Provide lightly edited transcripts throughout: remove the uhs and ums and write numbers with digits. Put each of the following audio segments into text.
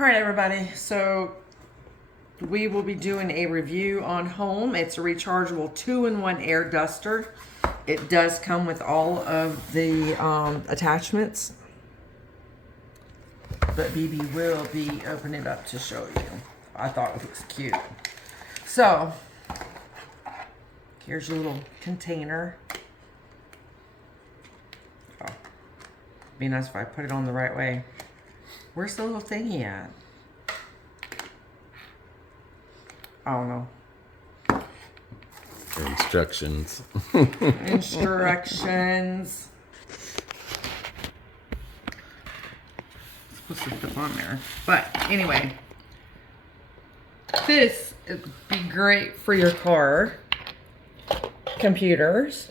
All right, everybody. So we will be doing a review on Home. It's a rechargeable 2-in-1 air duster. It does come with all of the attachments. But BB will be opening it up to show you. I thought it was cute. So, here's your little container. Oh, be nice if I put it on the right way. Where's the little thingy at? I don't know. Instructions. Instructions. It's supposed to fit on there. But anyway, this would be great for your car, computers.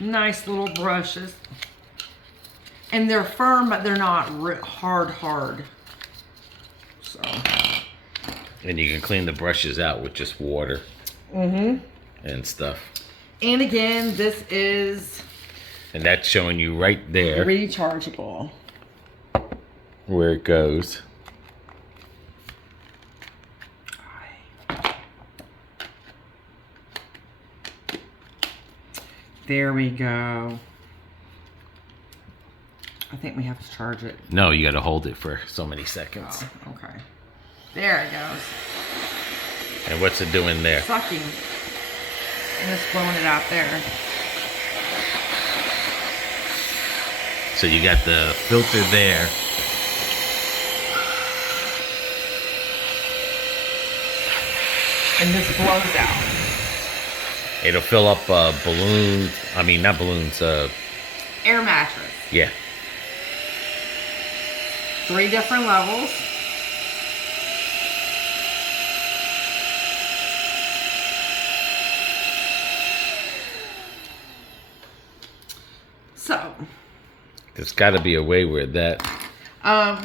Nice little brushes. And they're firm, but they're not hard. So. And you can clean the brushes out with just water. And stuff. And again, this is... And that's showing you right there. Rechargeable. Where it goes. There we go. I think we have to charge it. No, you got to hold it for so many seconds. Oh, okay. There it goes. And what's it doing there? Sucking. And it's blowing it out there. So you got the filter there. And this blows out. It'll fill up balloons. I mean, not balloons. Air mattress. Yeah. 3 different levels. So. There's got to be a way where that...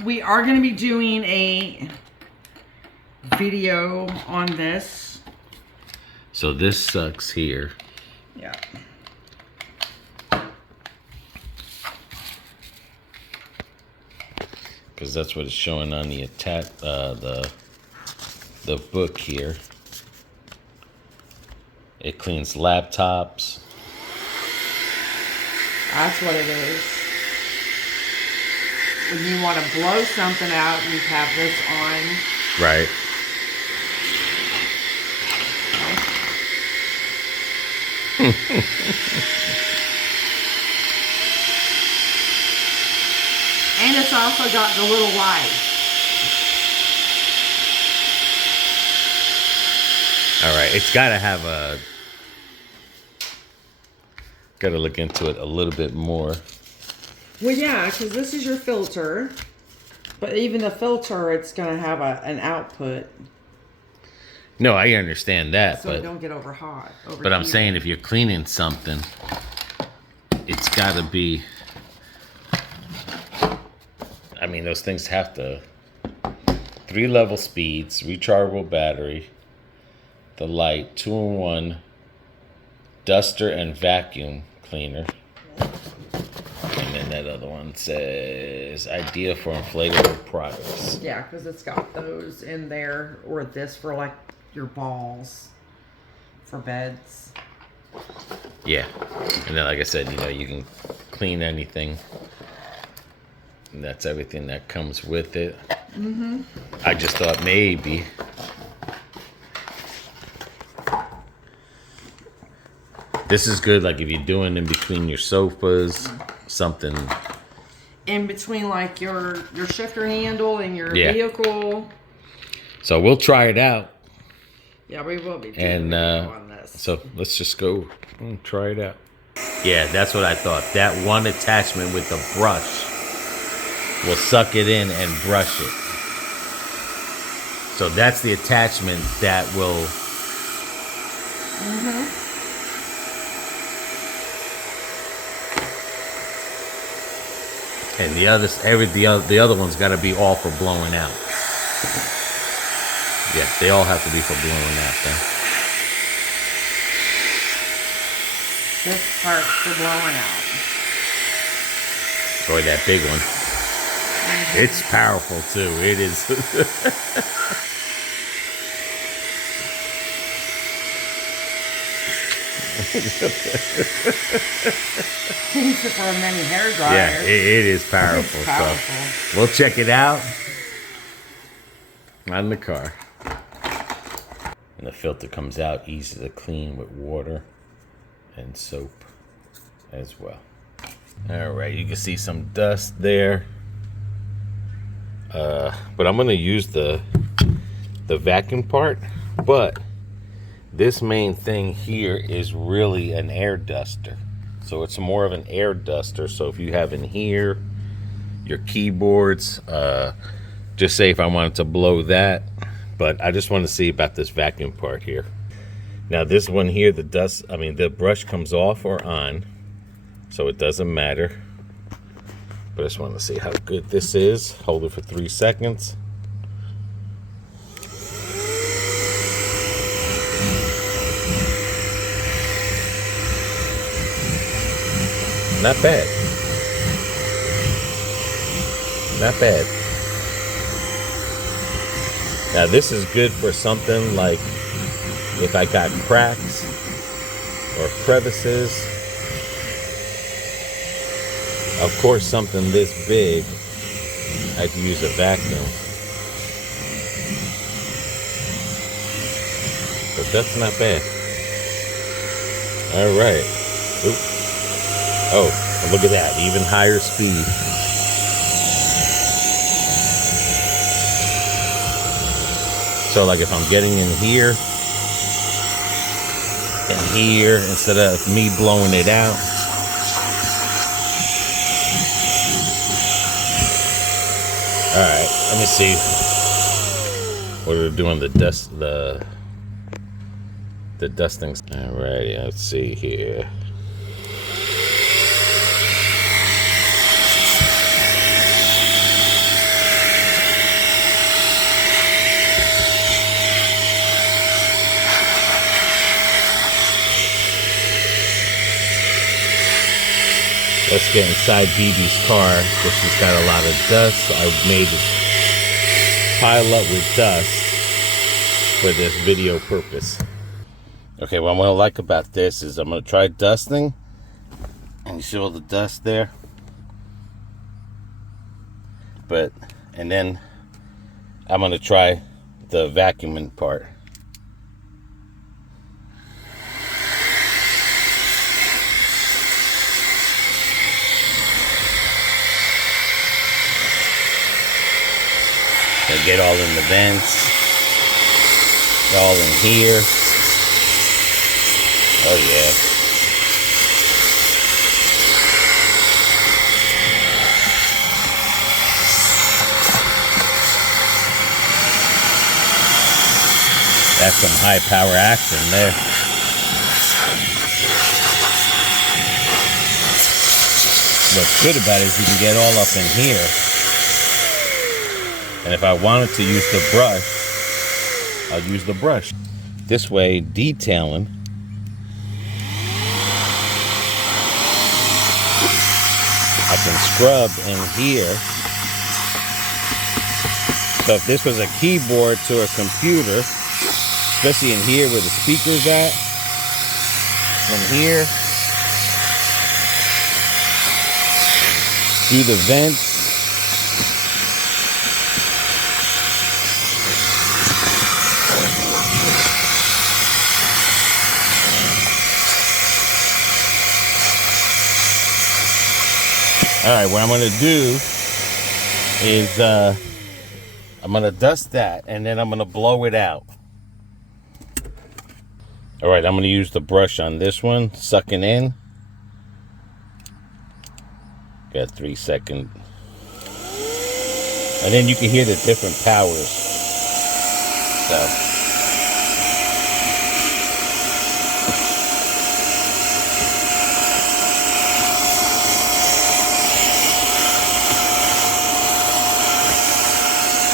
We are going to be doing a video on this. So this sucks here. Yeah. Because that's what it's showing on the the book here. It cleans laptops. That's what it is. When you want to blow something out, you have this on. Right. And it's also got the little light. All right, it's got to have a... Got to look into it a little bit more. Well, yeah, because this is your filter. But even the filter, it's going to have an output. No, I understand that, so but... it don't get over hot. But I'm saying if you're cleaning something, it's got to be... I mean, those things have to... 3 level speeds, rechargeable battery, the light, 2-in-1, duster and vacuum cleaner. And then that other one says, idea for inflatable products. Yeah, because it's got those in there, or this for like your balls for beds. Yeah. And then, like I said, you know, you can clean anything. And that's everything that comes with it. I just thought maybe this is good, like if you're doing in between your sofas, something. In between like your shifter handle and your Yeah. vehicle. So we'll try it out. Yeah, we will be doing And a video on this. so let's just go and try it out. Yeah, that's what I thought. That one attachment with the brush will suck it in and brush it. So that's the attachment that will... And the other one's got to be all for blowing out. Yeah, they all have to be for blowing out then. This part's for blowing out. Or that big one. It's powerful too. It is. Use it for a mini hair dryer. Yeah, it is powerful, It's powerful. So we'll check it out on the car. And the filter comes out easy to clean with water and soap as well. All right, you can see some dust there. But I'm gonna use the vacuum part, but this main thing here is really an air duster. So it's more of an air duster. So if you have in here your keyboards, just say if I wanted to blow that, but I just want to see about this vacuum part here. Now this one here, the brush comes off or on, so it doesn't matter. But I just want to see how good this is. Hold it for 3 seconds. Not bad. Not bad. Now this is good for something like if I got cracks or crevices. Of course, something this big, I can use a vacuum. But that's not bad. All right. Oop. Oh, look at that. Even higher speed. So like if I'm getting in here and here, instead of me blowing it out, all right, let me see what we're doing. The dustings. All righty, let's see here. Let's get inside BB's car because she's got a lot of dust. So I made it pile up with dust for this video purpose. Okay, what I'm going to like about this is I'm going to try dusting. And you see all the dust there? And then I'm going to try the vacuuming part. Get all in the vents, all in here. Oh yeah. That's some high power action there. What's good about it is you can get all up in here. And if I wanted to use the brush, I'll use the brush. This way, detailing. I can scrub in here. So if this was a keyboard to a computer, especially in here where the speaker's at, from here, through the vents, all right, what I'm going to do is I'm going to dust that and then I'm going to blow it out. All right, I'm going to use the brush on this one, sucking in. Got 3 seconds. And then you can hear the different powers. So.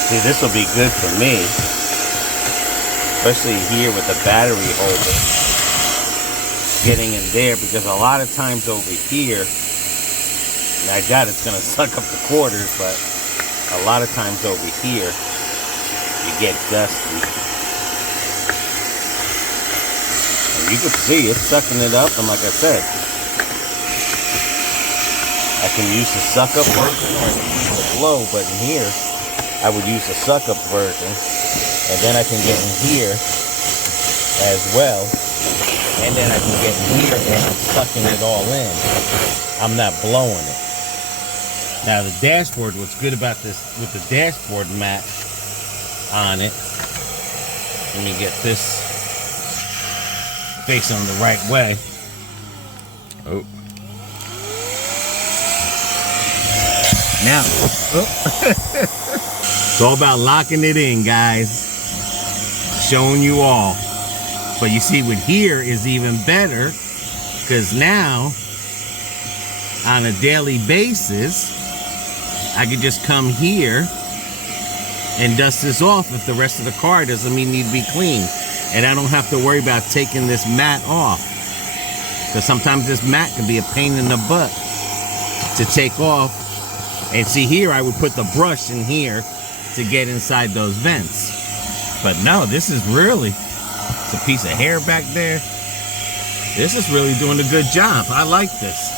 See, this will be good for me, especially here with the battery holder. getting in there, because a lot of times over here, and I doubt it's gonna suck up the quarters, but a lot of times over here you get dusty. And you can see it's sucking it up, and like I said, I can use the suck up version or I can use the blow, but in here I would use the suck up version, and then I can get in here as well, and then I can get in here and I'm sucking it all in. I'm not blowing it. Now the dashboard, what's good about this with the dashboard mat on it, let me get this facing the right way. Oh. Now, it's all about locking it in, guys. Showing you all. But you see, with here is even better, because now, on a daily basis, I could just come here and dust this off if the rest of the car doesn't need to be clean. And I don't have to worry about taking this mat off, because sometimes this mat can be a pain in the butt to take off. And see, here I would put the brush in here to get inside those vents. But no, this is really, it's a piece of hair back there. This is really doing a good job. I like this.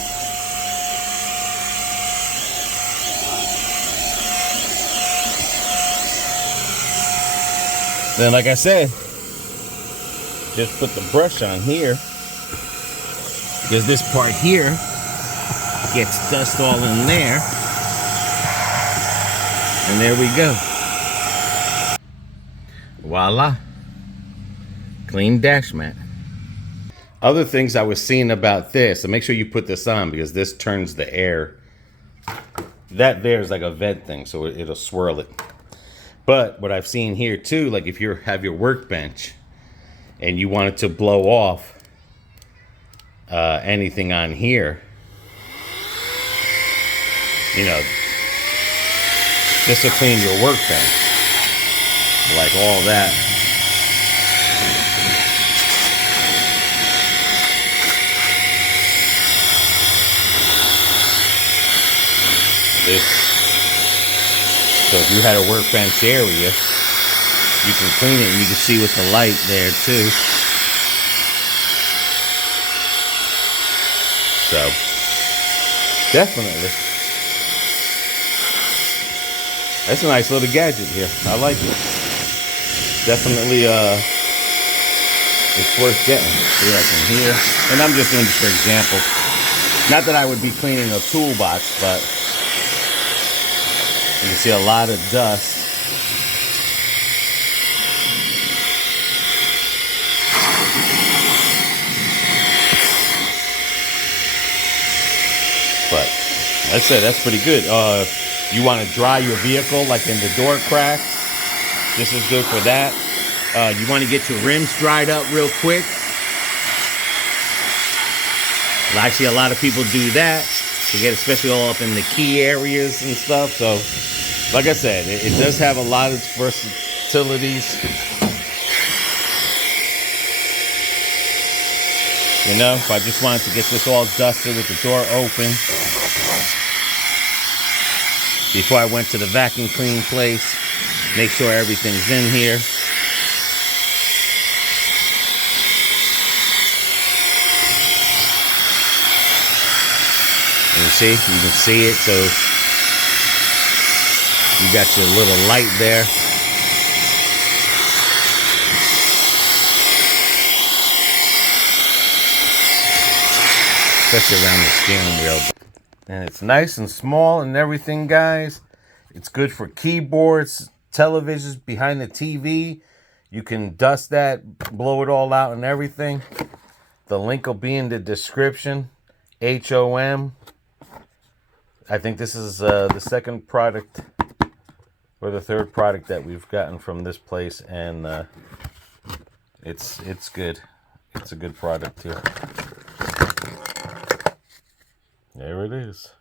Then, like I said, just put the brush on here, because this part here gets dust all in there. And there we go. Voila. Clean dash mat. Other things I was seeing about this, so make sure you put this on, because this turns the air. That there is like a vent thing, so it'll swirl it. But what I've seen here too, like if you have your workbench and you want it to blow off anything on here, you know, this will clean your workbench, like all that. This, so if you had a workbench area, you can clean it, and you can see with the light there too. So, definitely. That's a nice little gadget here. I like it. Definitely, it's worth getting. See, like in here. And I'm just doing this for example. Not that I would be cleaning a toolbox, but you can see a lot of dust. But like I said, that's pretty good. You want to dry your vehicle, like in the door cracks, this is good for that. You want to get your rims dried up real quick. Actually, a lot of people do that to get, especially all up in the key areas and stuff. So, like I said, it does have a lot of versatilities. You know, if I just wanted to get this all dusted with the door open before I went to the vacuum clean place, make sure everything's in here. And you see, you can see it. So you got your little light there. Especially around the steering wheel. And it's nice and small and everything, guys. It's good for keyboards, televisions, behind the TV. You can dust that, blow it all out and everything. The link will be in the description. HOM. I think this is the second product or the third product that we've gotten from this place, and it's good. It's a good product here. There it is.